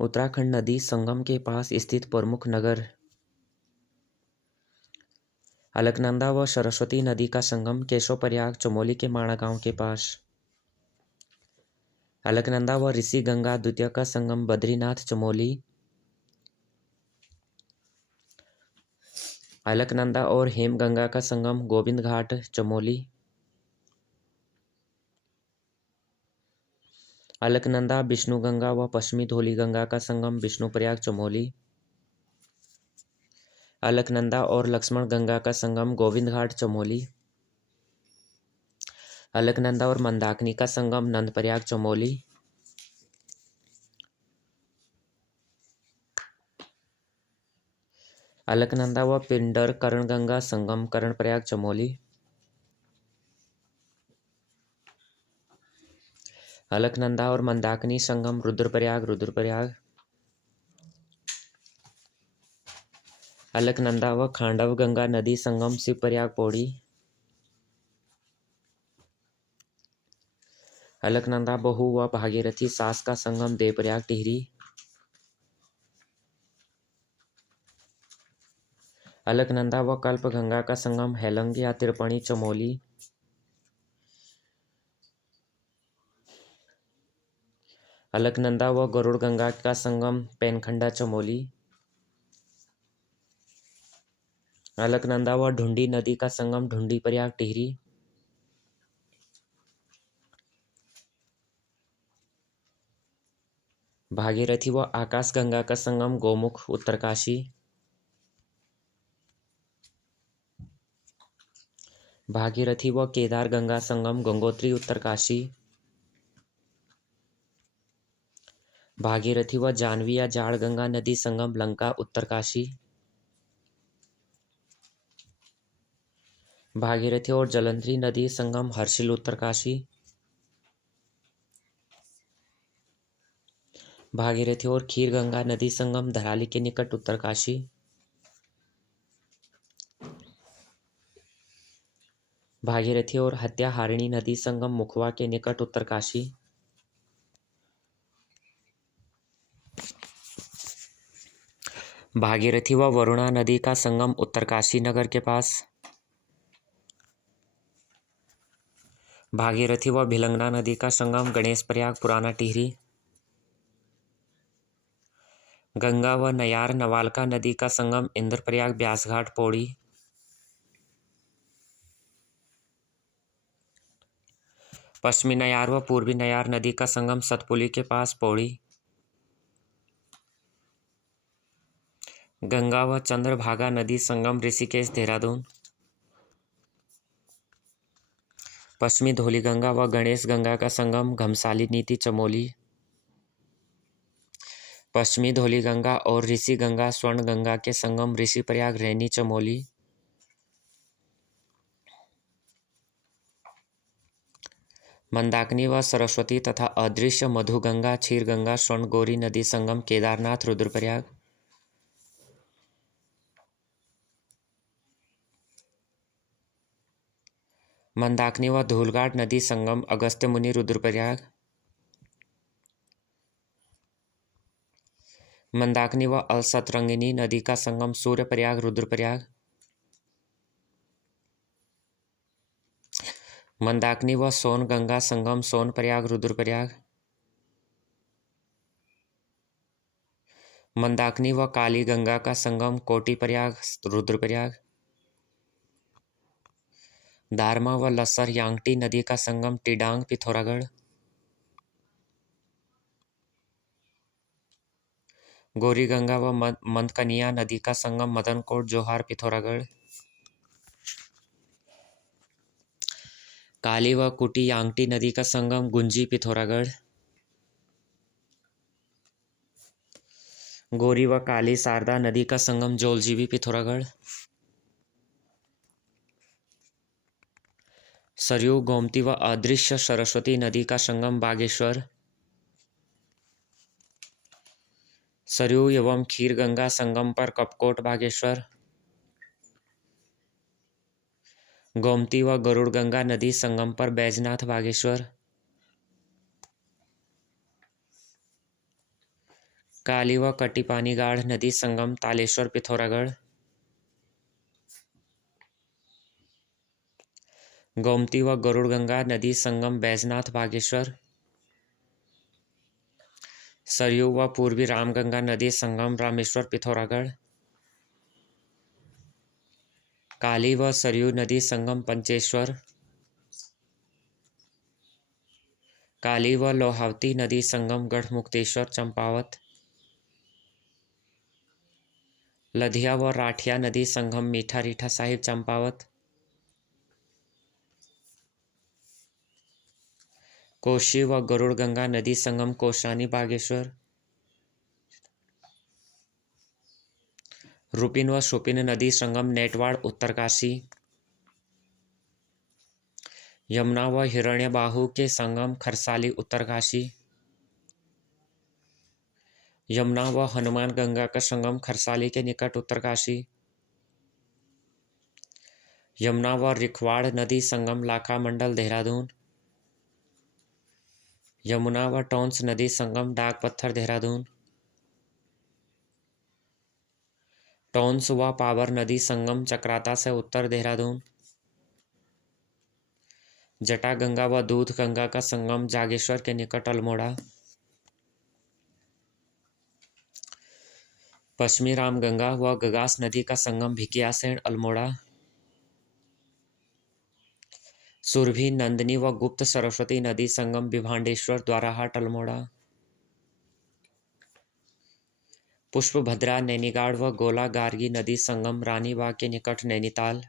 उत्तराखंड नदी संगम के पास स्थित प्रमुख नगर। अलकनंदा व सरस्वती नदी का संगम केशवप्रयाग चमोली के माणा गांव के पास। अलकनंदा व ऋषि गंगा द्वितीय का संगम बद्रीनाथ चमोली। अलकनंदा और हेमगंगा का संगम गोविंद घाट चमोली। अलकनंदा विष्णुगंगा व पश्चिमी धौलीगंगा का संगम विष्णुप्रयाग चमोली। अलकनंदा और लक्ष्मण गंगा का संगम गोविंद घाट चमोली। अलकनंदा और मंदाकिनी का संगम नंदप्रयाग चमोली। अलकनंदा व पिंडर करणगंगा संगम कर्णप्रयाग चमोली। अलकनंदा और मंदाकिनी संगम रुद्रप्रयाग। अलकनंदा व खांडव गंगा नदी संगम शिवप्रयाग पौड़ी। अलकनंदा बहू व भागीरथी सास का संगम देवप्रयाग टिहरी। अलकनंदा व कल्पगंगा का संगम हेलंग या तिरपणी चमोली। अलकनंदा व गरुड़ गंगा का संगम पेनखंडा चमोली। अलकनंदा व ढुंडी नदी का संगम ढुंडी प्रयाग टिहरी। भागीरथी व आकाश गंगा का संगम गोमुख उत्तरकाशी। भागीरथी व केदार गंगा संगम गंगोत्री उत्तरकाशी। भागीरथी व जानवी या जाड़ गंगा नदी संगम लंका उत्तरकाशी। भागीरथी और जलंधरी नदी संगम हर्षिल उत्तरकाशी। भागीरथी और खीर गंगा नदी संगम धराली के निकट उत्तरकाशी। भागीरथी और हत्याहारिणी नदी संगम मुखवा के निकट उत्तरकाशी। भागीरथी व वरुणा नदी का संगम उत्तरकाशी नगर के पास। भागीरथी व भिलंगना नदी का संगम गणेश प्रयाग पुराना टिहरी। गंगा व नयार नवालका नदी का संगम इंद्रप्रयाग ब्यासघाट पौड़ी। पश्चिमी नयार व पूर्वी नयार नदी का संगम सतपुली के पास पौड़ी। गंगा व चंद्रभागा नदी संगम ऋषिकेश देहरादून। पश्चिमी धौलीगंगा व गणेश गंगा का संगम घमसाली नीति चमोली। पश्चिमी धौलीगंगा और ऋषि गंगा स्वर्ण गंगा के संगम ऋषि प्रयाग रैनी चमोली। मंदाकिनी व सरस्वती तथा अदृश्य मधुगंगा क्षीर गंगा स्वर्ण गौरी नदी संगम केदारनाथ रुद्रप्रयाग। मंदाकिनी व धूलघाट नदी संगम अगस्त्य मुनि रुद्रप्रयाग। मंदाकिनी व अलसतरंगिनी नदी का संगम सूर्यप्रयाग रुद्रप्रयाग। मंदाकिनी व सोन गंगा संगम सोनप्रयाग रुद्रप्रयाग। मंदाकिनी व काली गंगा का संगम कोटिप्रयाग रुद्रप्रयाग। दारमा व लसर यांगटी नदी का संगम टिडांग पिथौरागढ़। गौरी गंगा व मंदकनिया नदी का संगम मदनकोट जोहार पिथौरागढ़। काली व कुटी यांगटी नदी का संगम गुंजी पिथौरागढ़। गौरी व काली शारदा नदी का संगम जोलजीबी पिथौरागढ़। सरयू गोमती व अदृश्य सरस्वती नदी का संगम बागेश्वर। सरयू एवं खीर गंगा संगम पर कपकोट बागेश्वर। गोमती व गरुड़ गंगा नदी संगम पर बैजनाथ बागेश्वर। काली व कटिपानी गाढ़ नदी संगम तालेश्वर पिथौरागढ़। गोमती व गरुड़गंगा नदी संगम बैजनाथ बागेश्वर। सरयू व पूर्वी रामगंगा नदी संगम रामेश्वर पिथौरागढ़। काली व सरयू नदी संगम पंचेश्वर। काली व लोहावती नदी संगम गढ़मुक्तेश्वर चंपावत। लधिया व राठिया नदी संगम मीठा रीठा साहिब चंपावत। कोशी व गरुड़गंगा नदी संगम कोशानी बागेश्वर। रुपिन व शुपिन नदी संगम नेटवाड़ उत्तरकाशी। यमुना व हिरण्यबाहु के संगम खरसाली उत्तरकाशी। यमुना व हनुमान गंगा का संगम खरसाली के निकट उत्तरकाशी। यमुना व रिखवाड़ नदी संगम लाखा मंडल देहरादून। यमुना व टोंस नदी संगम डाक पत्थर देहरादून। टोंस व पावर नदी संगम चक्राता से उत्तर देहरादून। जटा गंगा व दूध गंगा का संगम जागेश्वर के निकट अल्मोड़ा। पश्चिमी रामगंगा व गगास नदी का संगम भिकियासेन अल्मोड़ा। सुरभि नंदिनी व गुप्त सरस्वती नदी संगम विभांडेश्वर द्वाराहाट अल्मोड़ा। पुष्पभद्रा नैनीगाड़ व गोला गार्गी नदी संगम रानीबाग के निकट नैनीताल।